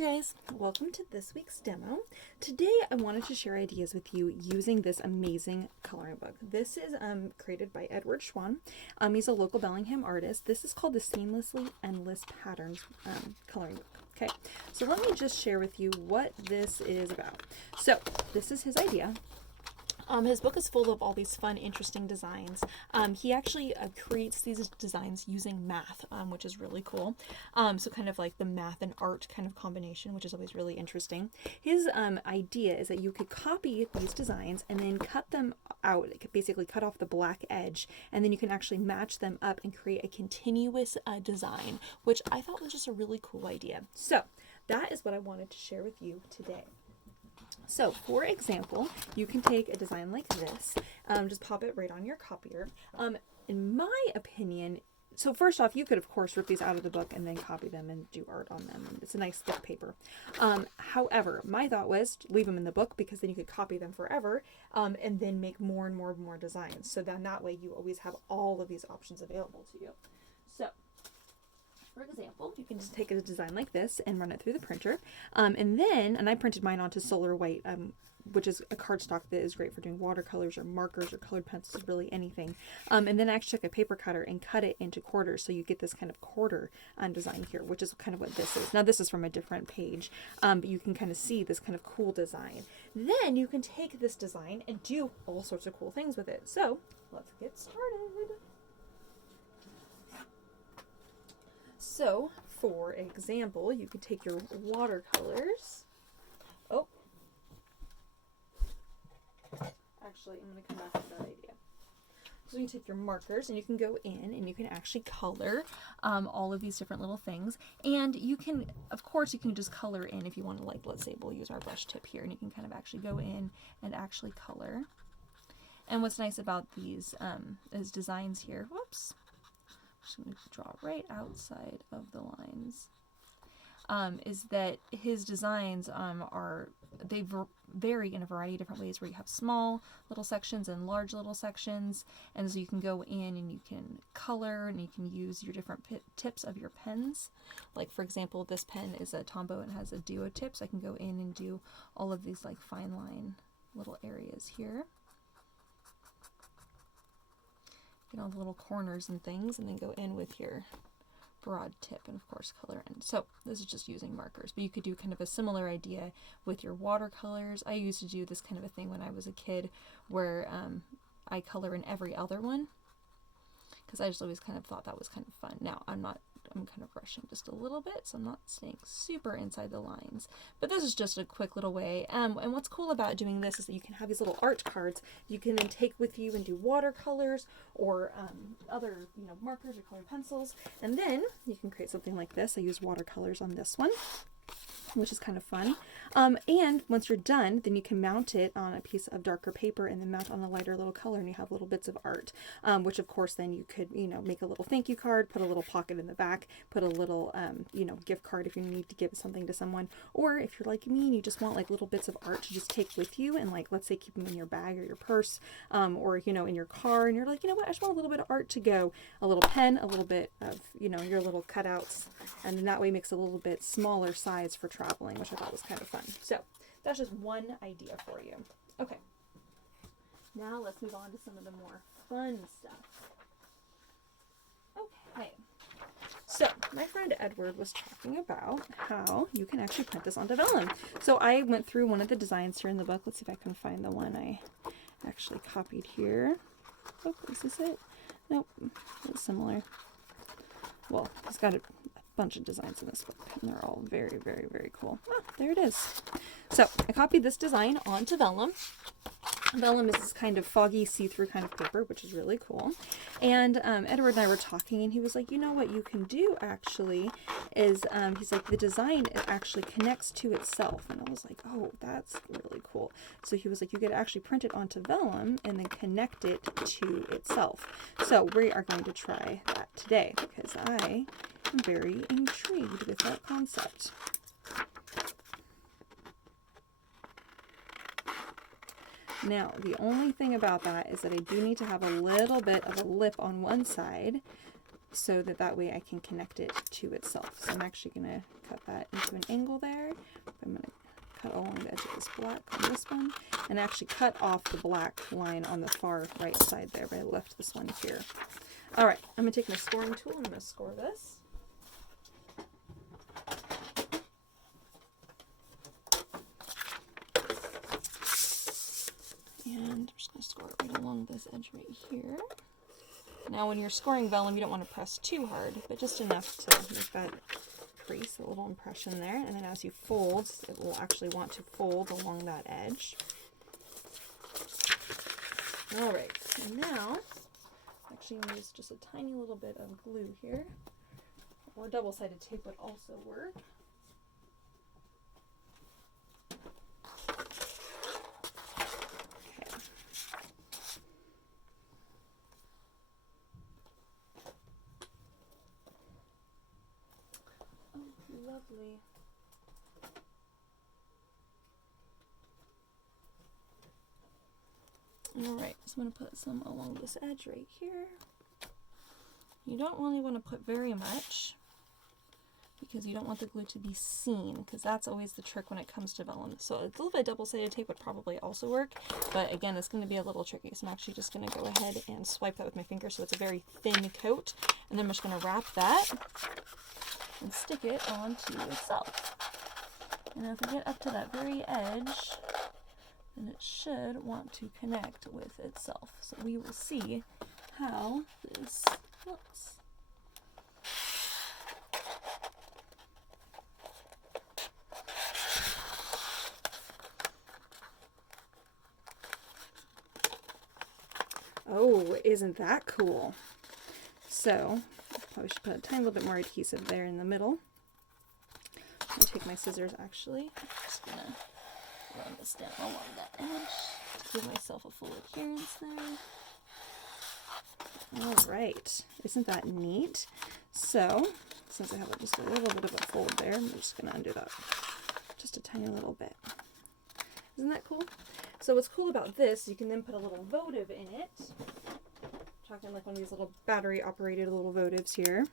guys, welcome to this week's demo. Today I wanted to share ideas with you using this amazing coloring book. This is created by Edward Schwan. He's a local Bellingham artist. This is called the Seamlessly Endless Patterns coloring book. Okay, so let me just share with you what this is about. So this is his idea. His book is full of all these fun, interesting designs. He actually creates these designs using math, which is really cool. So kind of like the math and art kind of combination, which is always really interesting. His idea is that you could copy these designs and then cut them out, basically cut off the black edge, and then you can actually match them up and create a continuous design, which I thought was just a really cool idea. So that is what I wanted to share with you today. So, for example, you can take a design like this, just pop it right on your copier. In my opinion, so first off, you could, of course, rip these out of the book and then copy them and do art on them. It's a nice thick paper. However, my thought was to leave them in the book because then you could copy them forever and then make more and more and more designs. So then that way you always have all of these options available to you. So, for example, you can just take a design like this and run it through the printer. And I printed mine onto Solar White, which is a cardstock that is great for doing watercolors or markers or colored pencils, really anything. And then I actually took a paper cutter and cut it into quarters, so you get this kind of quarter design here, which is kind of what this is. Now this is from a different page, but you can kind of see this kind of cool design. Then you can take this design and do all sorts of cool things with it. So let's get started. So, for example, you could take your watercolors. Oh. Actually, I'm going to come back to that idea. So you take your markers and you can go in and you can actually color all of these different little things. And you can, of course, you can just color in if you want to, like, let's say we'll use our brush tip here, and you can kind of actually go in and actually color. And what's nice about these is designs here. Whoops. Just going to draw right outside of the lines, is that his designs they vary in a variety of different ways, where you have small little sections and large little sections, and so you can go in and you can color and you can use your different tips of your pens. Like, for example, this pen is a Tombow and has a duo tip, so I can go in and do all of these like fine line little areas here. Get all the little corners and things, and then go in with your broad tip and of course color in. So this is just using markers, but you could do kind of a similar idea with your watercolors. I used to do this kind of a thing when I was a kid, where I color in every other one, because I just always kind of thought that was kind of fun. Now I'm kind of rushing just a little bit, so I'm not staying super inside the lines. But this is just a quick little way. And what's cool about doing this is that you can have these little art cards you can then take with you and do watercolors or other markers or colored pencils. And then you can create something like this. I use watercolors on this one, which is kind of fun. And once you're done, then you can mount it on a piece of darker paper and then mount on a lighter little color, and you have little bits of art, which of course then you could, make a little thank you card, put a little pocket in the back, put a little, gift card if you need to give something to someone. Or if you're like me and you just want like little bits of art to just take with you and, like, let's say keep them in your bag or your purse, or, in your car, and you're like, you know what, I just want a little bit of art to go, a little pen, a little bit of, your little cutouts, and then that way makes a little bit smaller size for traveling, which I thought was kind of fun. So that's just one idea for you. Okay, now let's move on to some of the more fun stuff. Okay, so my friend Edward was talking about how you can actually print this onto vellum. So I went through one of the designs here in the book. Let's see if I can find the one I actually copied here. Oh, is this it? Nope, it's similar. Well, it's got a bunch of designs in this book, and they're all very, very, very cool. Ah, there it is. So I copied this design onto vellum. Vellum is this kind of foggy, see-through kind of paper, which is really cool. And Edward and I were talking, and he was like, you know what you can do actually is, he's like, the design actually connects to itself. And I was like, oh, that's really cool. So he was like, you could actually print it onto vellum and then connect it to itself. So we are going to try that today, because I am very intrigued with that concept. Now, the only thing about that is that I do need to have a little bit of a lip on one side so that that way I can connect it to itself. So I'm actually going to cut that into an angle there. I'm going to cut along the edge of this black on this one, and actually cut off the black line on the far right side there, but I left this one here. All right, I'm going to take my scoring tool and I'm going to score this. And I'm just going to score it right along this edge right here. Now when you're scoring vellum, you don't want to press too hard, but just enough to make that crease, a little impression there. And then as you fold, it will actually want to fold along that edge. All right, so now I'm actually going to use just a tiny little bit of glue here, or double-sided tape would also work. Lovely. Alright, so I'm going to put some along this edge right here. You don't really want to put very much because you don't want the glue to be seen, because that's always the trick when it comes to vellum. So a little bit of double-sided tape would probably also work, but again, it's going to be a little tricky. So I'm actually just going to go ahead and swipe that with my finger so it's a very thin coat, and then I'm just going to wrap that and stick it onto itself. And if we get up to that very edge, then it should want to connect with itself. So we will see how this looks. Oh, isn't that cool? So, probably should put a tiny little bit more adhesive there in the middle. I'm going to take my scissors actually. I'm just going to run this down along that edge to give myself a full adherence there. Alright, isn't that neat? So, since I have just a little bit of a fold there, I'm just going to undo that just a tiny little bit. Isn't that cool? So what's cool about this, you can then put a little votive in it. Talking like one of these little battery operated little votives here.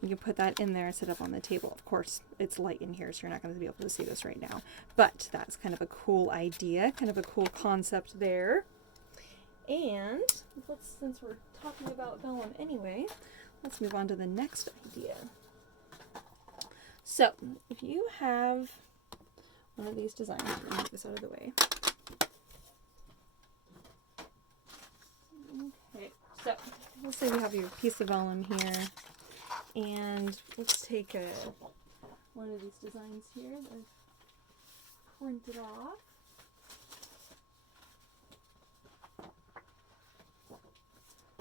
You can put that in there and set up on the table. Of course, it's light in here, so you're not going to be able to see this right now. But that's kind of a cool idea, kind of a cool concept there. And since we're talking about vellum anyway, let's move on to the next idea. So, if you have one of these designs, I'm going to move this out of the way. Okay, so let's say we have your piece of vellum here, and let's take one of these designs here that I've printed off.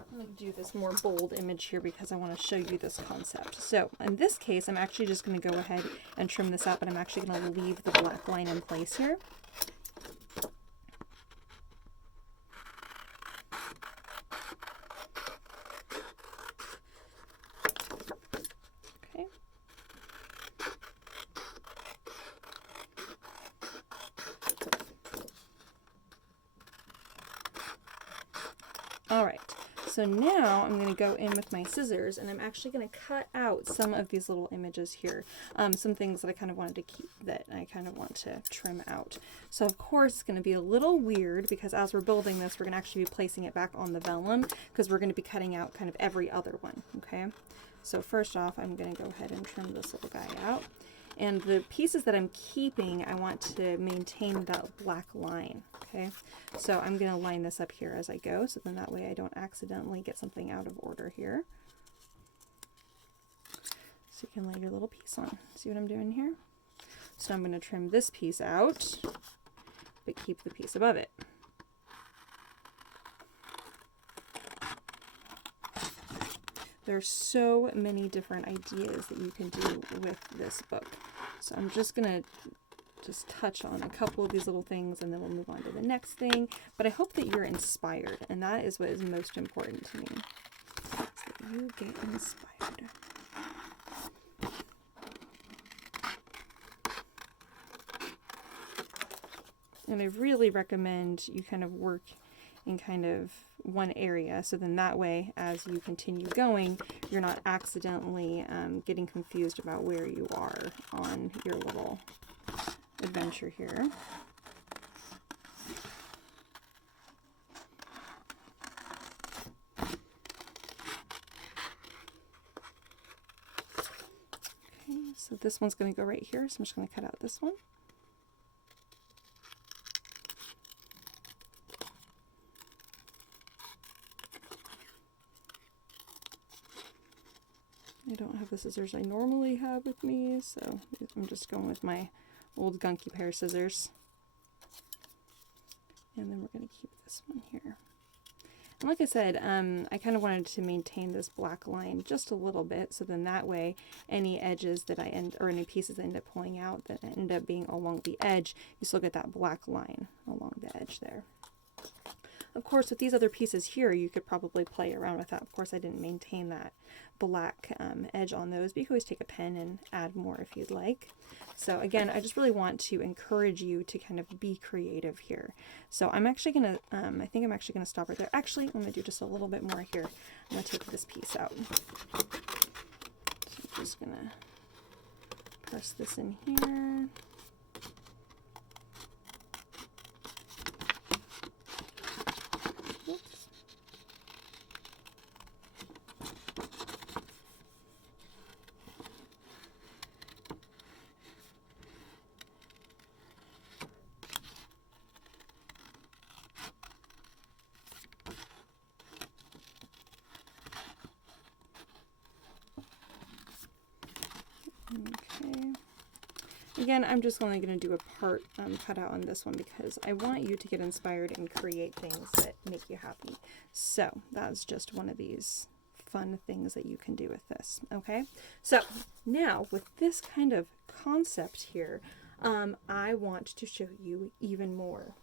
I'm going to do this more bold image here because I want to show you this concept. So in this case, I'm actually just going to go ahead and trim this out, but I'm actually going to leave the black line in place here. Okay. All right. So now I'm going to go in with my scissors, and I'm actually going to cut out some of these little images here. Some things that I kind of wanted to keep that I kind of want to trim out. So of course it's going to be a little weird because as we're building this, we're going to actually be placing it back on the vellum because we're going to be cutting out kind of every other one, okay? So first off, I'm going to go ahead and trim this little guy out. And the pieces that I'm keeping, I want to maintain that black line, okay? So I'm going to line this up here as I go, so then that way I don't accidentally get something out of order here. So you can lay your little piece on. See what I'm doing here? So I'm going to trim this piece out, but keep the piece above it. There's so many different ideas that you can do with this book. So I'm just going to touch on a couple of these little things and then we'll move on to the next thing. But I hope that you're inspired, and that is what is most important to me. So that you get inspired. And I really recommend you kind of work in kind of one area. So then that way, as you continue going, you're not accidentally getting confused about where you are on your little adventure here. Okay, so this one's going to go right here, so I'm just going to cut out this one. I don't have the scissors I normally have with me, so I'm just going with my old gunky pair of scissors. And then we're going to keep this one here. And like I said, I kind of wanted to maintain this black line just a little bit, so then that way any edges that any pieces I end up pulling out that end up being along the edge, you still get that black line along the edge there. Of course, with these other pieces here, you could probably play around with that. Of course, I didn't maintain that black edge on those, but you can always take a pen and add more if you'd like. So again, I just really want to encourage you to kind of be creative here. So I'm actually going to, I think I'm actually going to stop right there. Actually, I'm going to do just a little bit more here. I'm going to take this piece out. So I'm just going to press this in here. Okay. Again, I'm just only going to do a part cutout on this one because I want you to get inspired and create things that make you happy. So that's just one of these fun things that you can do with this. Okay. So now with this kind of concept here, I want to show you even more.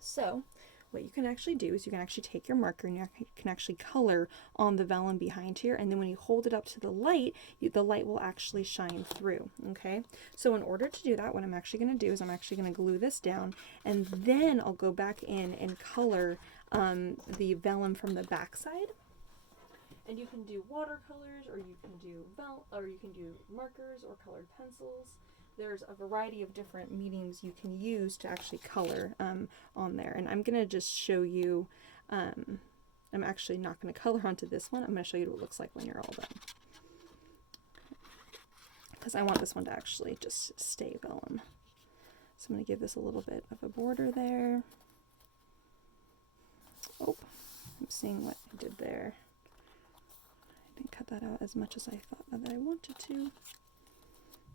So what you can actually do is you can actually take your marker and you can actually color on the vellum behind here, and then when you hold it up to the light, the light will actually shine through. Okay, so in order to do that, what I'm actually going to do is I'm actually going to glue this down, and then I'll go back in and color the vellum from the back side. And you can do watercolors, or you can do markers or colored pencils. There's a variety of different mediums you can use to actually color on there. And I'm going to just show you, I'm actually not going to color onto this one. I'm going to show you what it looks like when you're all done. Because I want this one to actually just stay vellum. So I'm going to give this a little bit of a border there. Oh, I'm seeing what I did there. I didn't cut that out as much as I thought that I wanted to.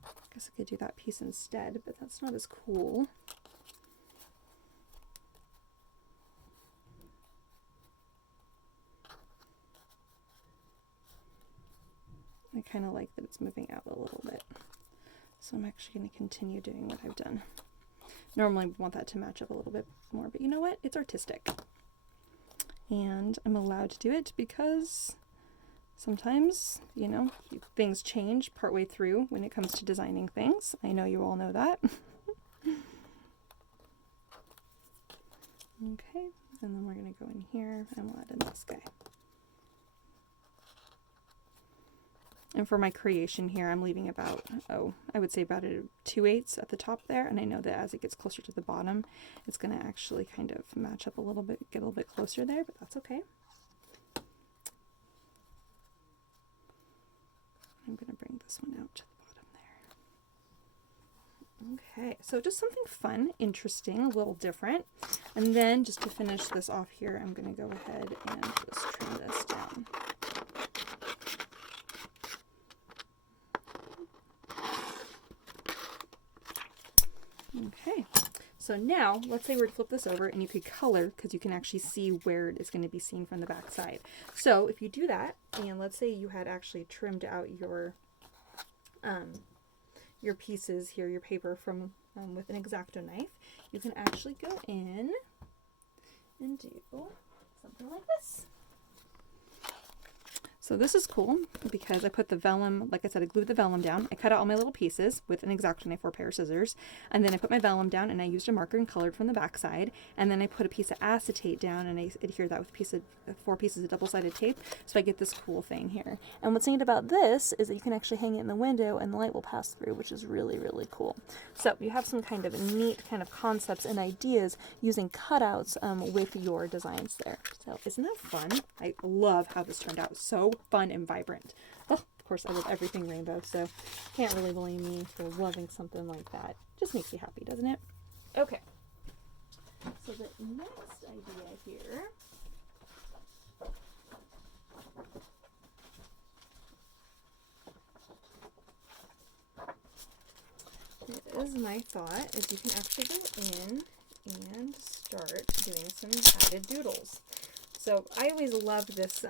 I guess I could do that piece instead, but that's not as cool. I kind of like that it's moving out a little bit. So I'm actually going to continue doing what I've done. Normally I want that to match up a little bit more, but you know what? It's artistic. And I'm allowed to do it because sometimes, you know, things change partway through when it comes to designing things. I know you all know that. Okay, and then we're going to go in here and we'll add in this guy. And for my creation here, I'm leaving about, I would say about 2/8 at the top there. And I know that as it gets closer to the bottom, it's going to actually kind of match up a little bit, get a little bit closer there, but that's okay. I'm going to bring this one out to the bottom there. Okay, so just something fun, interesting, a little different. And then just to finish this off here, I'm going to go ahead and just trim this down. Okay, so now let's say we're to flip this over and you could color because you can actually see where it's going to be seen from the back side. So if you do that, and let's say you had actually trimmed out your pieces here, your paper from with an X-Acto knife, you can actually go in and do something like this. So So this is cool because I put the vellum, like I said, I glued the vellum down. I cut out all my little pieces with an X-Acto knife or a pair of scissors. And then I put my vellum down and I used a marker and colored from the back side. And then I put a piece of acetate down and I adhered that with four pieces of double-sided tape. So I get this cool thing here. And what's neat about this is that you can actually hang it in the window and the light will pass through, which is really, really cool. So you have some kind of neat kind of concepts and ideas using cutouts with your designs there. So isn't that fun? I love how this turned out. So fun and vibrant. Oh, of course, I love everything rainbow, so can't really blame me for loving something like that. Just makes you happy, doesn't it? Okay. So the next idea here is, my thought is you can actually go in and start doing some added doodles. So I always love this.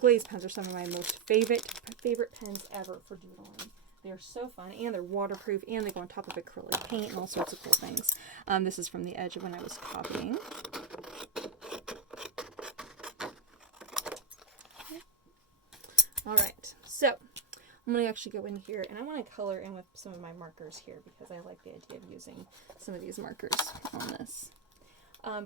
Glaze pens are some of my most favorite pens ever for doodling. They're so fun, and they're waterproof, and they go on top of acrylic paint and all sorts of cool things. This is from the edge of when I was copying. Okay. All right, so I'm going to actually go in here, and I want to color in with some of my markers here because I like the idea of using some of these markers on this.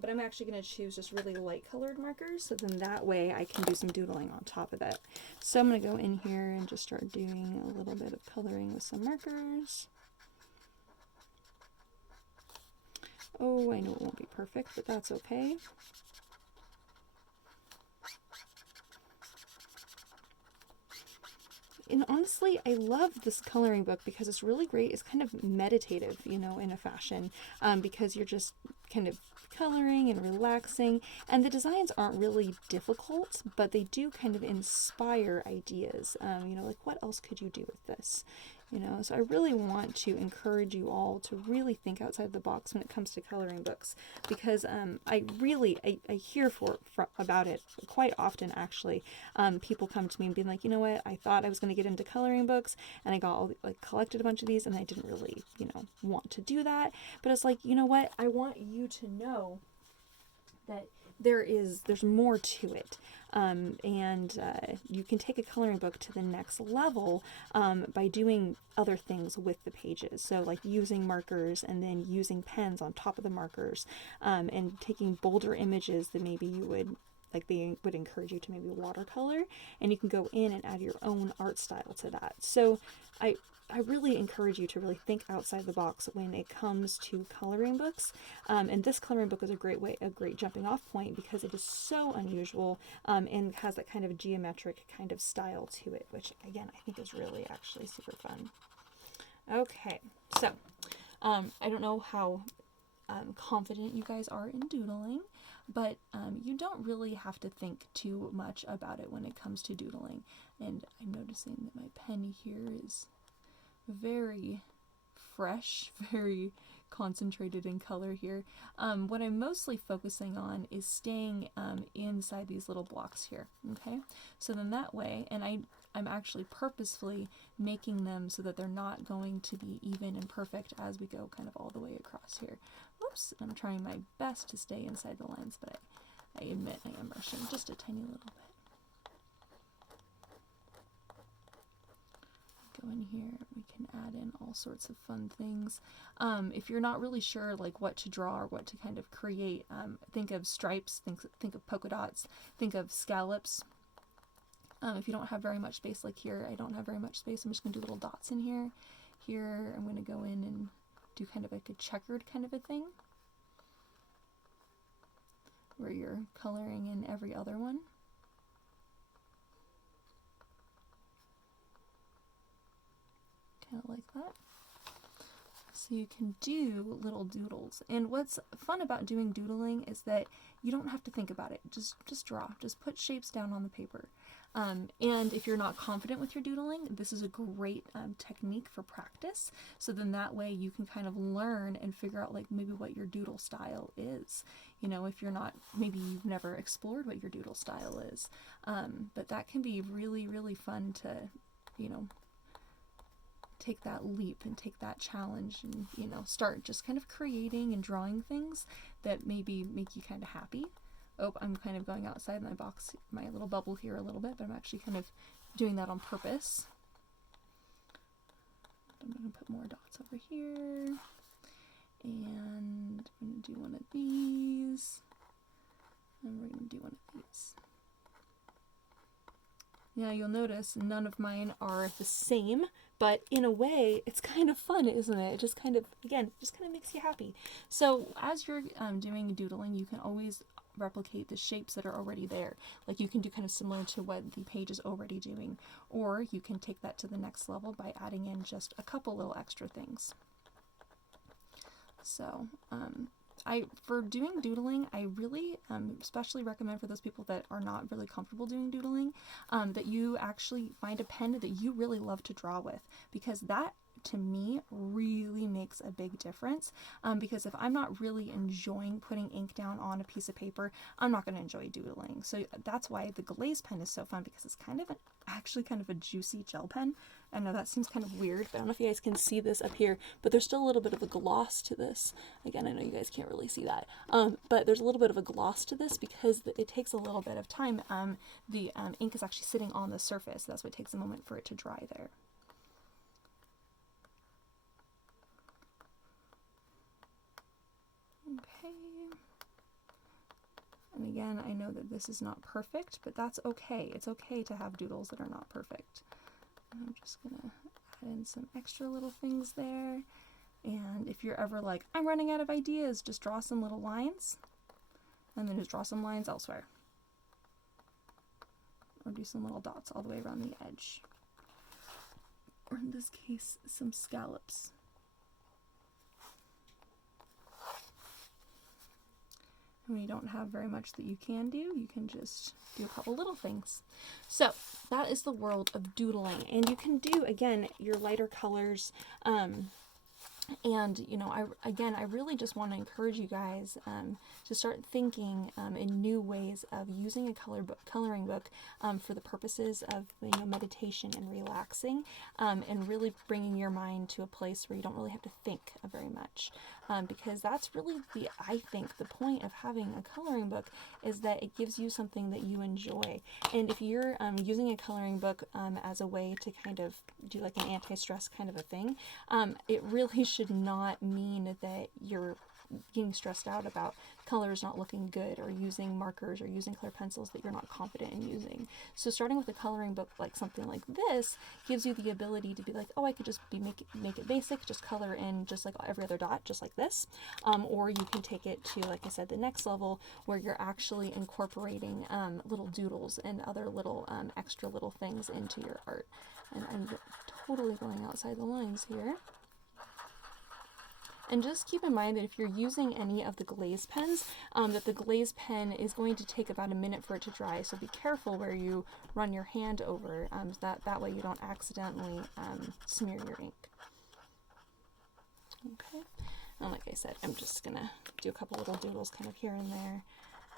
But I'm actually going to choose just really light colored markers, so then that way I can do some doodling on top of that. So I'm going to go in here and just start doing a little bit of coloring with some markers. Oh, I know it won't be perfect, but that's okay. And honestly, I love this coloring book because it's really great. It's kind of meditative, you know, in a fashion, because you're just kind of coloring and relaxing, and the designs aren't really difficult, but they do kind of inspire ideas. You know, like what else could you do with this? You know, so I really want to encourage you all to really think outside the box when it comes to coloring books, because I hear about it quite often, actually. People come to me and be like, you know what, I thought I was going to get into coloring books, and I got collected a bunch of these, and I didn't really, you know, want to do that. But it's like, you know what, I want you to know that there's more to it, and you can take a coloring book to the next level by doing other things with the pages. So like using markers and then using pens on top of the markers, and taking bolder images that maybe you would they would encourage you to maybe watercolor, and you can go in and add your own art style to that. So I really encourage you to really think outside the box when it comes to coloring books. And this coloring book is a great jumping off point because it is so unusual, and has that kind of geometric kind of style to it, which again, I think is really actually super fun. Okay, so I don't know how confident you guys are in doodling, but you don't really have to think too much about it when it comes to doodling. And I'm noticing that my pen here is very fresh, very concentrated in color here. What I'm mostly focusing on is staying inside these little blocks here, okay? So then that way, and I'm actually purposefully making them so that they're not going to be even and perfect as we go kind of all the way across here. Whoops, I'm trying my best to stay inside the lines, but I admit I am rushing just a tiny little bit. Go in here, we can add in all sorts of fun things. If you're not really sure like what to draw or what to kind of create, think of stripes, think of polka dots, think of scallops. If you don't have very much space, like here, I don't have very much space, I'm just going to do little dots in here. Here, I'm going to go in and do kind of like a checkered kind of a thing, where you're coloring in every other one. Kind of like that. So you can do little doodles. And what's fun about doing doodling is that you don't have to think about it. Just draw. Just put shapes down on the paper. And if you're not confident with your doodling, this is a great technique for practice. So then that way you can kind of learn and figure out like maybe what your doodle style is. You know, if you're not, maybe you've never explored what your doodle style is. But that can be really, really fun to, you know, take that leap and take that challenge and, you know, start just kind of creating and drawing things that maybe make you kind of happy. Oh, I'm kind of going outside my box, my little bubble here a little bit, but I'm actually kind of doing that on purpose. I'm going to put more dots over here, and I'm going to do one of these, and we're going to do one of these. Now you'll notice none of mine are the same, but in a way it's kind of fun, isn't it? It just kind of, again, just kind of makes you happy. So as you're doing doodling, you can always replicate the shapes that are already there. Like you can do kind of similar to what the page is already doing, or you can take that to the next level by adding in just a couple little extra things. So for doing doodling, I really especially recommend for those people that are not really comfortable doing doodling, that you actually find a pen that you really love to draw with, because that to me really makes a big difference, because if I'm not really enjoying putting ink down on a piece of paper, I'm not going to enjoy doodling. So that's why the glaze pen is so fun, because it's kind of actually kind of a juicy gel pen. I know that seems kind of weird, but I don't know if you guys can see this up here, but there's still a little bit of a gloss to this. Again, I know you guys can't really see that, but there's a little bit of a gloss to this because it takes a little bit of time. The ink is actually sitting on the surface. That's why it takes a moment for it to dry there. Okay. And again, I know that this is not perfect, but that's okay. It's okay to have doodles that are not perfect. And I'm just gonna add in some extra little things there. And if you're ever like, I'm running out of ideas, just draw some little lines, and then just draw some lines elsewhere. Or do some little dots all the way around the edge. Or in this case, some scallops. When you don't have very much that you can do, you can just do a couple little things. So that is the world of doodling, and you can do, again, your lighter colors, and, you know, I really just want to encourage you guys to start thinking in new ways of using a coloring book for the purposes of, you know, meditation and relaxing, and really bringing your mind to a place where you don't really have to think very much. Because that's really I think the point of having a coloring book is that it gives you something that you enjoy. And if you're using a coloring book as a way to kind of do like an anti-stress kind of a thing, it really should not mean that you're getting stressed out about colors not looking good, or using markers or using clear pencils that you're not confident in using. So starting with a coloring book like something like this gives you the ability to be like, oh, I could just make it basic, just color in just like every other dot, just like this. Or you can take it to, like I said, the next level where you're actually incorporating little doodles and other little extra little things into your art. And I'm totally going outside the lines here. And just keep in mind that if you're using any of the glaze pens, that the glaze pen is going to take about a minute for it to dry. So be careful where you run your hand over, that way you don't accidentally smear your ink. Okay, and like I said, I'm just gonna do a couple little doodles kind of here and there.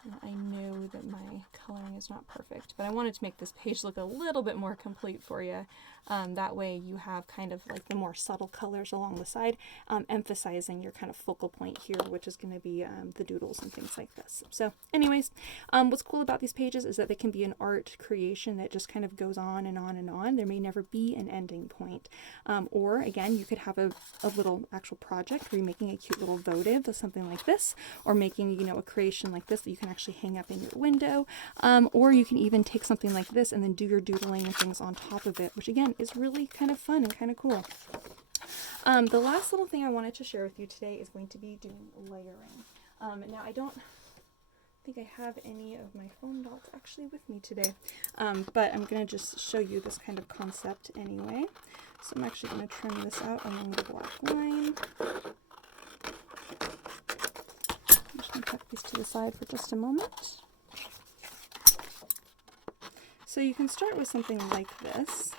And I know that my coloring is not perfect, but I wanted to make this page look a little bit more complete for you. That way you have kind of like the more subtle colors along the side, emphasizing your kind of focal point here, which is going to be the doodles and things like this. So anyways, what's cool about these pages is that they can be an art creation that just kind of goes on and on and on. There may never be an ending point. Or again, you could have a little actual project where you're making a cute little votive of something like this, or making, you know, a creation like this that you can actually hang up in your window. Or you can even take something like this and then do your doodling and things on top of it, which again is really kind of fun and kind of cool. The last little thing I wanted to share with you today is going to be doing layering. Now I don't think I have any of my foam dots actually with me today, but I'm going to just show you this kind of concept anyway. So I'm actually going to trim this out along the black line. I'm just going to tuck these to the side for just a moment. So you can start with something like this,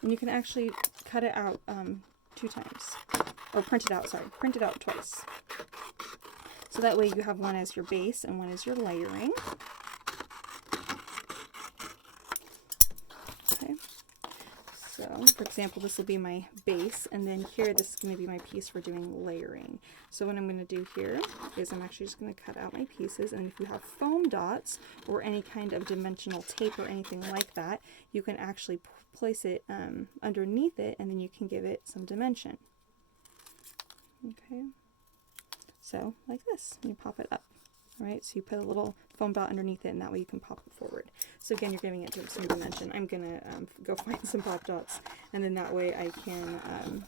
and you can actually cut it out 2 times, or print it out twice. So that way you have one as your base and one as your layering. Okay, so So, for example, this will be my base, and then here this is going to be my piece for doing layering. So what I'm going to do here is I'm actually just going to cut out my pieces, and if you have foam dots or any kind of dimensional tape or anything like that, you can actually place it underneath it, and then you can give it some dimension. Okay, so like this, and you pop it up. Alright, so you put a little foam dot underneath it, and that way you can pop it forward. So again, you're giving it some dimension. I'm going to go find some pop dots, and then that way I can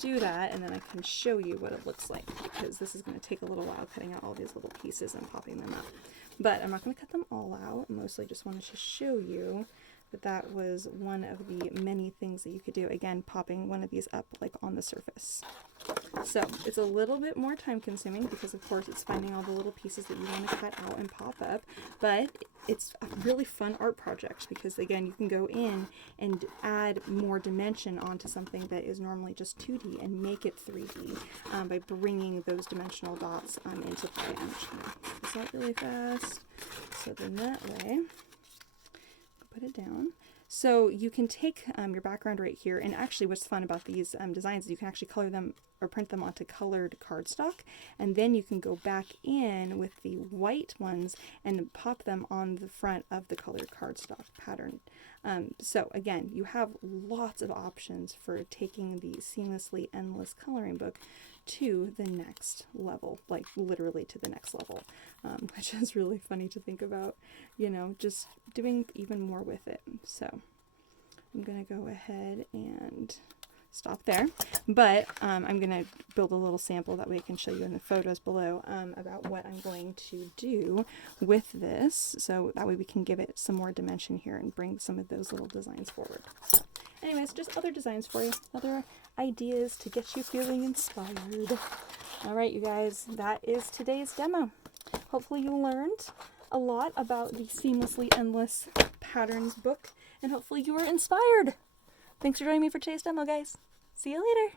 do that, and then I can show you what it looks like, because this is going to take a little while cutting out all these little pieces and popping them up. But I'm not going to cut them all out. Mostly just wanted to show you that that was one of the many things that you could do. Again, popping one of these up like on the surface. So it's a little bit more time consuming because of course it's finding all the little pieces that you want to cut out and pop up, but it's a really fun art project because again, you can go in and add more dimension onto something that is normally just 2D and make it 3D by bringing those dimensional dots into play. I'm just going to this out really fast. So then that way, put it down. So you can take your background right here, and actually what's fun about these designs is you can actually color them or print them onto colored cardstock, and then you can go back in with the white ones and pop them on the front of the colored cardstock pattern. So again, you have lots of options for taking the Seamlessly Endless coloring book to the next level, like literally to the next level, which is really funny to think about, you know, just doing even more with it. So I'm going to go ahead and stop there, but I'm going to build a little sample that way I can show you in the photos below about what I'm going to do with this, so that way we can give it some more dimension here and bring some of those little designs forward. Anyways, just other designs for you, other ideas to get you feeling inspired. Alright, you guys, that is today's demo. Hopefully you learned a lot about the Seamlessly Endless Patterns book, and hopefully you were inspired. Thanks for joining me for today's demo, guys. See you later.